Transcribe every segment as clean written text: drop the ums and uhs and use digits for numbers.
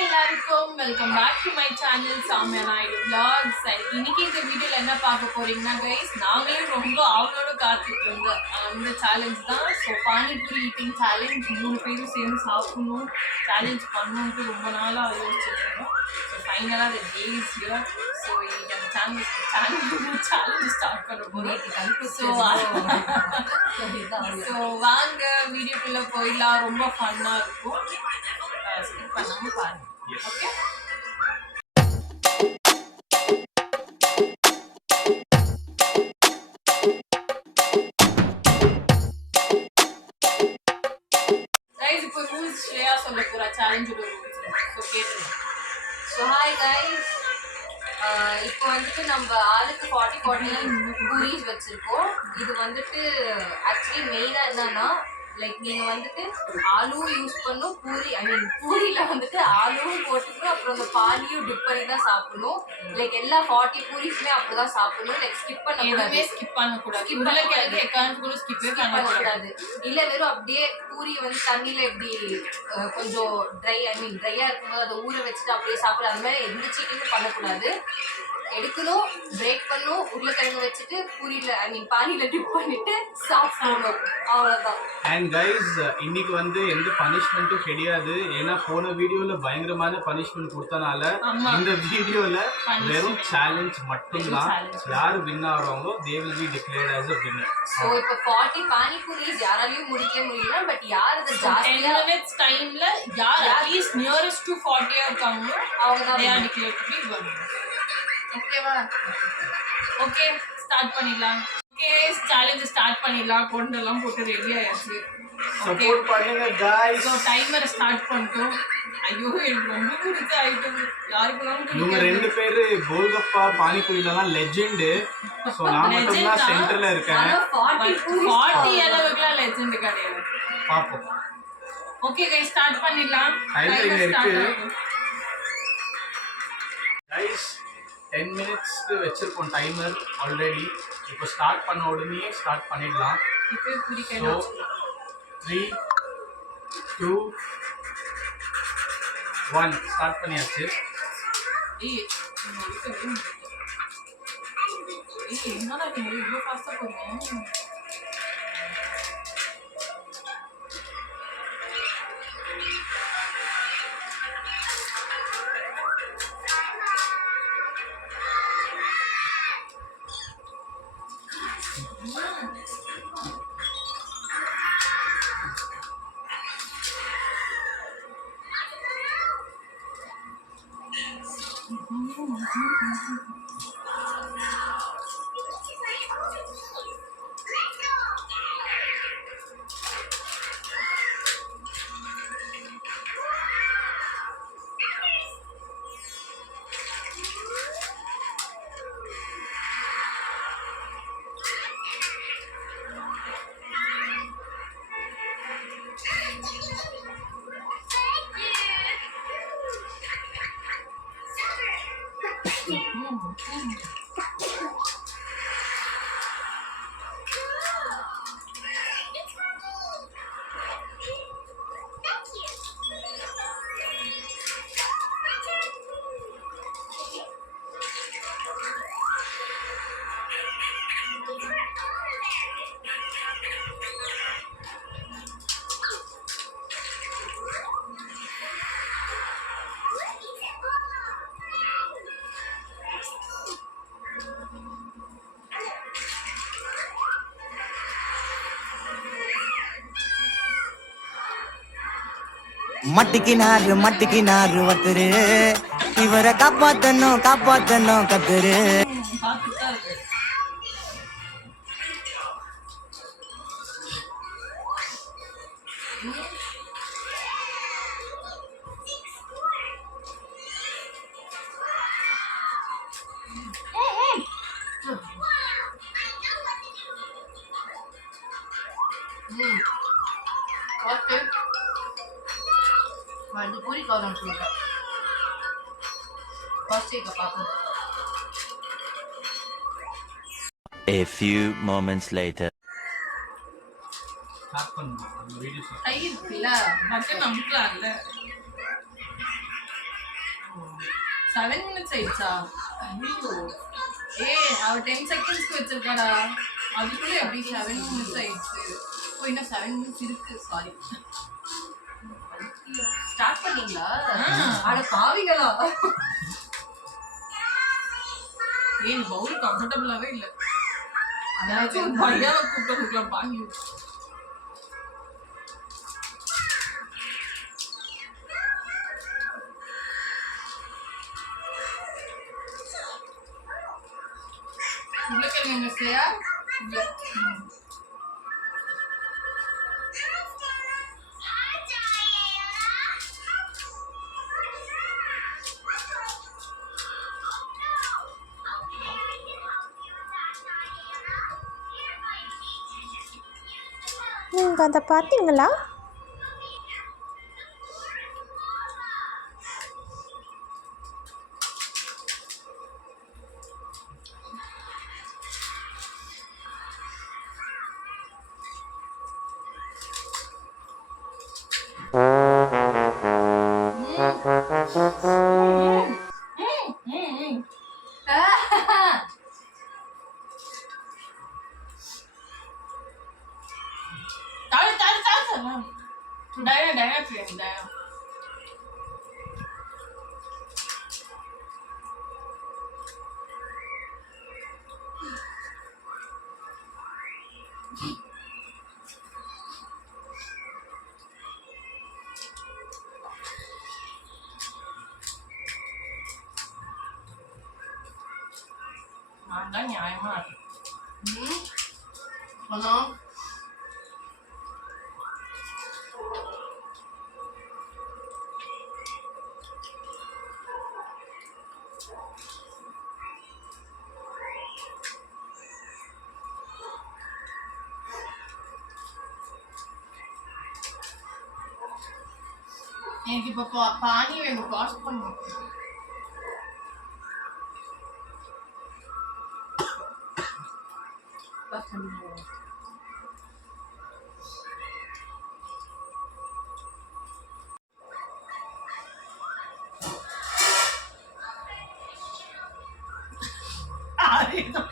எல்லாருக்கும் welcome back to my channel Samiya Naidu vlogs. இன்னைக்கு இந்த வீடியோல என்ன பார்க்க போறீங்கன்னா கைஸ், நாங்களே ரொம்ப ஆவலோட காத்துட்டு இருந்த அந்த சேலஞ்ச் தான். ஸோ பானிபூரி ஈட்டிங் சேலஞ்ச் 3 பேரும் சேர்ந்து சாப்பிடணும் சேலஞ்ச் பண்ணணும்ட்டு ரொம்ப நாளாக யோசிச்சுட்டு இருந்தோம். ஸோ ஃபைனலாக the day is here. So இன்னைக்கு அந்த சேலஞ்ச் ஸ்டார்ட் பண்ண போகிறோம். ஸோ வாங்க வீடியோக்குள்ளே போயிடலாம். ரொம்ப ஃபன்னாக இருக்கும். ஸ்கிப் பண்ணாம பாருங்க. ஓகே, கைஸ் இப்போ ரூல்ஸ் ஷேயா சொல்ல போறா. சேலஞ்சோட ரூல்ஸ் ஸோ கேட்டுருங்க. ஸோ ஹாய் கைஸ், இப்போ வந்துட்டு நம்ம ஆளுக்கு 40 பூரிஸ் வச்சுருக்கோம். இது வந்துட்டு ஆக்சுவலி மெயினாக என்னன்னா, லைக் நீங்கள் வந்துட்டு ஆலுவும் யூஸ் பண்ணும், பூரியில் வந்துட்டு ஆலுவும் போட்டுக்கணும், அப்புறம் அந்த பாலியும் டிப் பண்ணி தான் சாப்பிடணும். லைக் எல்லா 40 பூரிஸுமே அப்படி தான் சாப்பிடணும். லைக் ஸ்கிப் பண்ணக்கூடாது. ஸ்கிப் பண்ணக்கூடாது. ஸ்கிப்பே பண்ணக்கூடாது. இல்லை வெறும் அப்படியே பூரியை வந்து தண்ணியில் எப்படி கொஞ்சம் ட்ரையாக இருக்கும்போது அதை ஊற வச்சுட்டு அப்படியே சாப்பிட, அது மாதிரி எந்த சீக்கிரமும் பண்ணக்கூடாது. எடுக்கணும், பிரேக் பண்ணணும், உருளைக்கிழங்கு வச்சுட்டு பூரியில் பானியில் டிப் பண்ணிட்டு சாப்பிடணும். அவ்வளோதான். அண்ட் கைஸ், இன்னைக்கு வந்து எந்த பனிஷ்மெண்ட்டும் கிடையாது. ஏன்னா போன வீடியோல பயங்கரமான பனிஷ்மெண்ட் கொடுத்தனால இந்த வீடியோல வெறும் சேலஞ்ச் மட்டும்தான். யாரு வின் ஆகிறாங்களோ they will be declared as a winner. So இப்போ 40 பானிபூரிஸ் யாராலையும் முடிக்க முடியல. பட் யார் அது ஜாஸ்தியா 10 minutes டைம்ல யார் அட்லீஸ்ட் நியரஸ்ட் டு 40 இருக்காங்களோ அவங்க தான் they are declared to be winner. ஓகேவா? ஓகே, ஸ்டார்ட் பண்ணிடலாம். ஓகே, சேலஞ்ச் ஸ்டார்ட் பண்ணிடலாம். கொண்டெல்லாம் போட்டு ரெடி ஆயாச்சு. சப்போர்ட் பண்ணுங்க गाइस. சோ டைமர் ஸ்டார்ட் பண்ணிட்டோம். ஐயோ, எனக்கு ரொம்ப பிடிச்ச ஐட்டம். யாருக்கெல்லாம் இவங்க ரெண்டு பேரு கோல்கப்பா பானிபூரிலாம் லெஜெண்ட். சோ நான் மட்டும் தான் சென்டர்ல இருக்கேன். 40 அளவுக்குலாம் லெஜெண்ட் கிடையாது. பாப்போம். ஓகே गाइस, ஸ்டார்ட் பண்ணிடலாம். டைமர் இருக்கு गाइस. 10 minutes வச்சிருக்கோம் டைமர் ஆல்ரெடி. இப்போ ஸ்டார்ட் பண்ண உடனே ஸ்டார்ட் பண்ணிடலாம். இப்போ பிடிக்கணும். 3 2 1 ஸ்டார்ட் பண்ணியாச்சு. என்னடா நீங்க இவ்வளோ ஃபாஸ்டா போறீங்க? மட்டிக்கினாரு ஒருத்தரு, இவரை காப்பாத்தணும் கத்துரு. வந்து பூரி காரம் சொல்லுங்கள். ஃபர்ஸ்ட் இங்கே பார்ப்போம். A few moments later. Start பண்ணுங்க. அந்த வீடியோ கை இருக்குல்ல, பட்டன் அமுக்கலாம்ல. 7 minutes ஆயிடுச்சா? ஐயோ. அவ 10 செகண்ட்ஸ்க்கு வச்சிருக்காடா. அதுக்குள்ள எப்படி 7 minutes ஆயிடுச்சு? ஓ இன்னும் 7 minutes இருக்கு. சாரி. ஸ்டார்ட் பண்ணீங்களா? அட பாவிகளா. ஏன் பவுல் கம்ஃபர்டபுளாவே இல்ல. அதாச்சும் பையாவை கூப்பிட்டு பாங்கி. உருளைக்கிழங்கு செய்யா இல்ல. நீங்கள் அதை பார்த்தீங்களா? நான் தான் நியாயமா இருக்கேன். எனக்கு இப்ப பானி வேணும். பாஸ் பண்ணும்.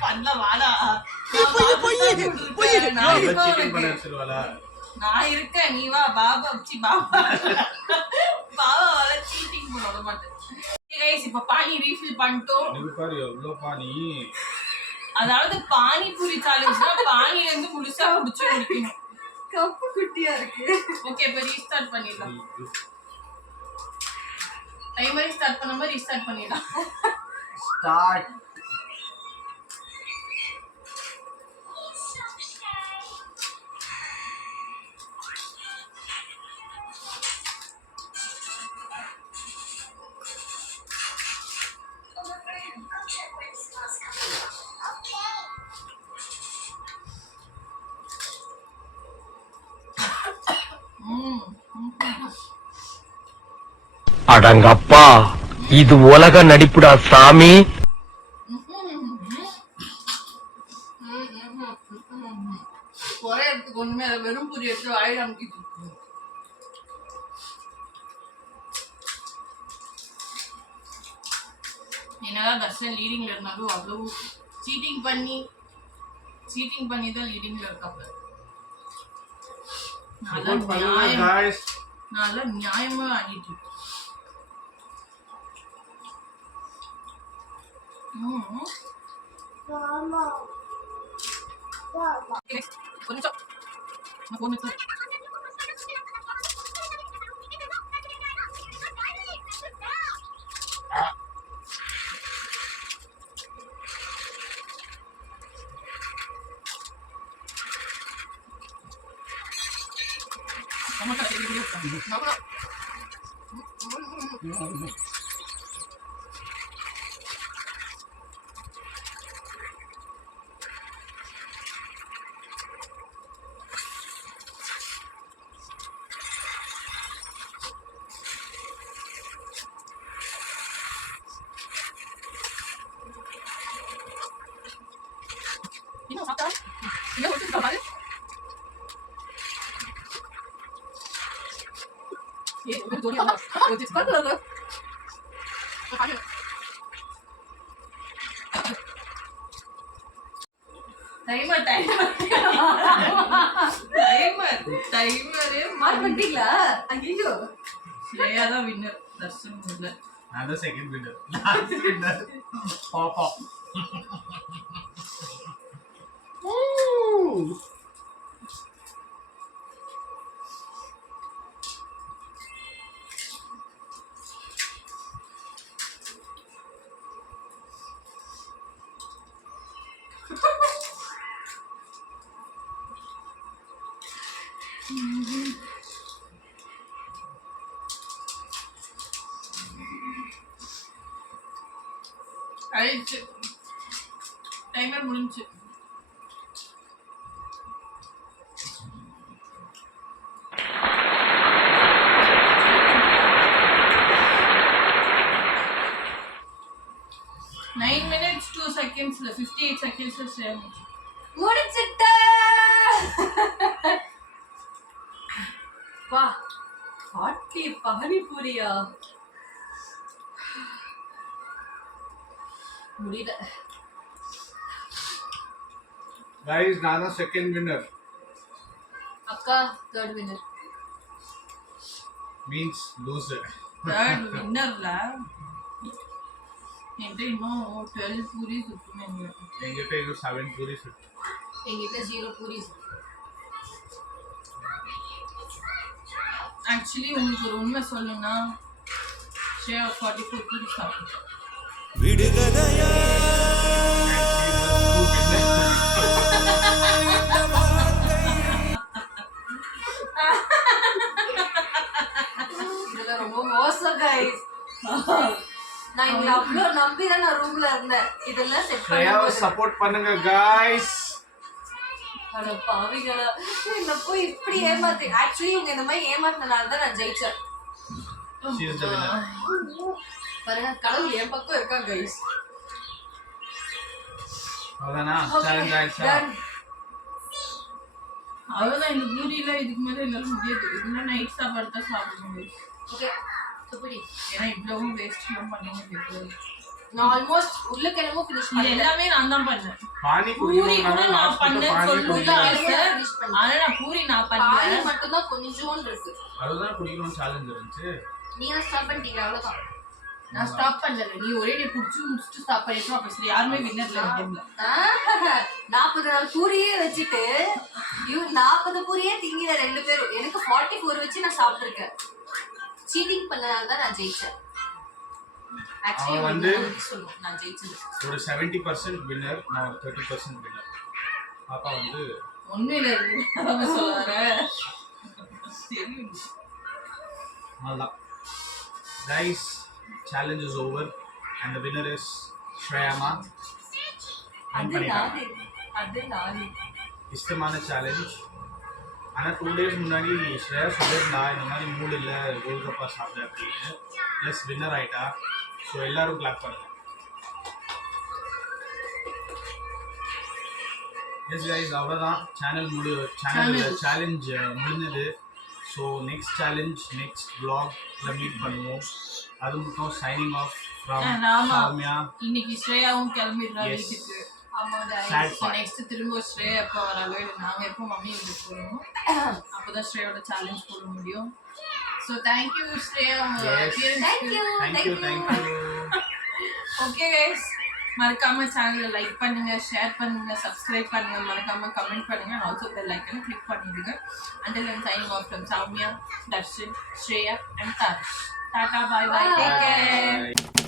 பண்ணல வாடா. நான் இருக்கேன். நீ வா. பாபா பாபாவால சீட்டிங் பண்ண விட மாட்டேன். இப்ப பானி ரீஃபில் பண்ணிட்டோம். அதாவது பானிபூரி சேலஞ்ச்னா பானில இருந்து முழுசா குடிச்சு முடிக்கணும். கப்பு குட்டியா இருக்கு. ஓகே இப்ப ரீஸ்டார்ட் பண்ணிடலாம். டைமர் ஸ்டார்ட் பண்ணாம ரீஸ்டார்ட் பண்ணிடலாம். ஸ்டார்ட். அடங்கப்பா, இது உலக நடிப்புடா சாமி. குறையறதுக்கு ஒண்ணுமே வெறும் பூரி எடுத்து வாயில அமுக்கிட்டு இருக்கு. என்னதான் தர்ஷன் லீடிங்ல இருந்தாலும் அவ்வளவு சீட்டிங் பண்ணி தான் லீடிங்ல இருக்காங்க. நல்லா நியாயமா ஆடிட்டு இருக்கு. கொஞ்சம் டைமர் மார்க் பண்ணிட்டீங்களா? ஐயோ ஸ்ரேயா தான் வின்னர், தர்ஷன் இல்ல. நான் தான் செகண்ட் வின்னர். லாஸ்ட் வின்னர் பாப்பா. ஆயிடுச்சு, டைமர் முடிஞ்சு. நைன் மினிட்ஸ் 2 செகண்ட்ஸ்ல 58 செகண்ட்ஸ்ல சேம் முடிச்சிட்ட. வா 40 பானிபூரியா? முடியல. गाइस நான் தான் செகண்ட் வின்னர். அக்கா third winner. Means loser. Third வின்னர்ல என்கிட்ட இன்னும் 12 பூரிஸ் இருக்குமே. என்கிட்ட இன்னும் 7 பூரிஸ் இருக்கு. எங்கிட்ட 0 பூரிஸ். ஆக்சுவலி உங்களுக்கு ஒரு உண்மை சொல்லணும்னா ஸ்ரேயா 44 பூரிஸ் சாப்பிட்டேன். விடுகதையா இதெல்லாம் ரொம்ப மோசம் கைஸ். நான் இங்க அவ்வளோ நம்பி தான் நான் ரூம்ல இருந்தேன். இதெல்லாம் செட் ஸ்ரேயாவை பண்ணும்போது சப்போர்ட் பண்ணுங்க गाइस. அட பாவிகளா, என்ன போய் இப்படி ஏமாத்தி. ஆக்சுவலி இவங்க இந்த மாதிரி ஏமாத்தினால தான் நான் ஜெயிச்சேன். She is the winner. பாருங்க கடவுள் என் பக்கம் இருக்கா கைஸ். அவ்வளவுதானா? சேலஞ்ச் ஆயிடுச்சா? அவ்வளோதான். இந்த பூரியில இதுக்கு மேலே என்னால முடியாது. இதுல நைட் சாப்பாடு தான் சாப்பிட முடியும். ஓகே சுப்படி. ஏன்னா இவ்வளவும் வேஸ்ட்லாம் பண்ணிங்க. நான் ஆல்மோஸ்ட் உருளைக்கிழங்கு ஃபினிஷ் இது பண்ணிட்டேன். எல்லாமே நான் தான் பண்ணேன். பானிபூரி பூரி கூட நான் பண்ணேன்னு சொல்லுங்க. ஃபினிஷ் பண்ணிட்டேன். ஆனா நான் பூரி நான் பானி பண்ணேன். மட்டும் தான் கொஞ்சோண்டு இருக்கு. அதுதான் குடிக்கணும் சேலஞ்ச் இருந்துச்சு. நீங்க ஸ்டாப் பண்ணிட்டீங்க அவ்வளவுதான். நான் ஸ்டாப் பண்ணல. நீ ஒரே டே குடிச்சு முடிச்சுட்டு ஸ்டாப் பண்ணிட்டோம். அப்ப சரி யாருமே வின்னர்ல கேம்ல 40 நாள் பூரியே வச்சுட்டு 40 பூரியே திங்கிற 2 பேரும். எனக்கு 44 வச்சு நான் சாப்பிட்டுருக்கேன். சீட்டிங் பண்ணனால தான் நான் ஜெயிச்சேன். ஆக்சுவலி வந்து சொல்லுங்க நான் ஜெயிச்சது. ஒரு 70% வின்னர், நான் ஒரு 30% வின்னர். பாப்பா வந்து ஒண்ணும் இல்ல. நம்ம சொல்றாரு. சரி. நல்லா. Guys, challenge is over and the winner is Shreya Ma. அது நானே இஷ்டமான சேலஞ்ச். ஆனால் 2 days முன்னாடி ஸ்ரேயா சொல்லியிருந்தா இந்த மாதிரி மூடு இல்லை கோல்கப்பா சாப்பிட அப்படின்னு. ப்ளஸ் வின்னர் ஆயிட்டா. ஸோ எல்லாரும் கிளாப் பண்ணுங்க. எஸ் கைஸ், அவ்வளோதான். சேலஞ்ச் முடிஞ்சது. ஸோ நெக்ஸ்ட் சேலஞ்ச் நெக்ஸ்ட் vlogல மீட் பண்ணுவோம். அது மட்டும் சைனிங் ஆஃப் ஃப்ரம் சௌமியா. இன்னைக்கு ஸ்ரேயாவும் கிளம்பிடுறா வீட்டுக்கு. ஆமா Sad part. நெக்ஸ்ட் திரும்ப ஸ்ரேயா எப்போ வராங்க, நாங்க எப்போ மம்மி வீட்டுக்கு போறோமோ அப்போதான் ஸ்ரேயோட சேலஞ்ச் போட முடியும். So thank you Shreya. Thank you. Okay guys, மறக்காம சேனலை லைக் பண்ணுங்க, ஷேர் பண்ணுங்க, சப்ஸ்கிரைப் பண்ணுங்க, மறக்காம கமெண்ட் பண்ணுங்க. அண்ட் ஆல்சோ பெல் ஐக்கனை கிளிக் பண்ணிடுங்க. Until I'm signing off from Soumya, Darshan, Shreya and Tarish. Tata, bye bye, take care.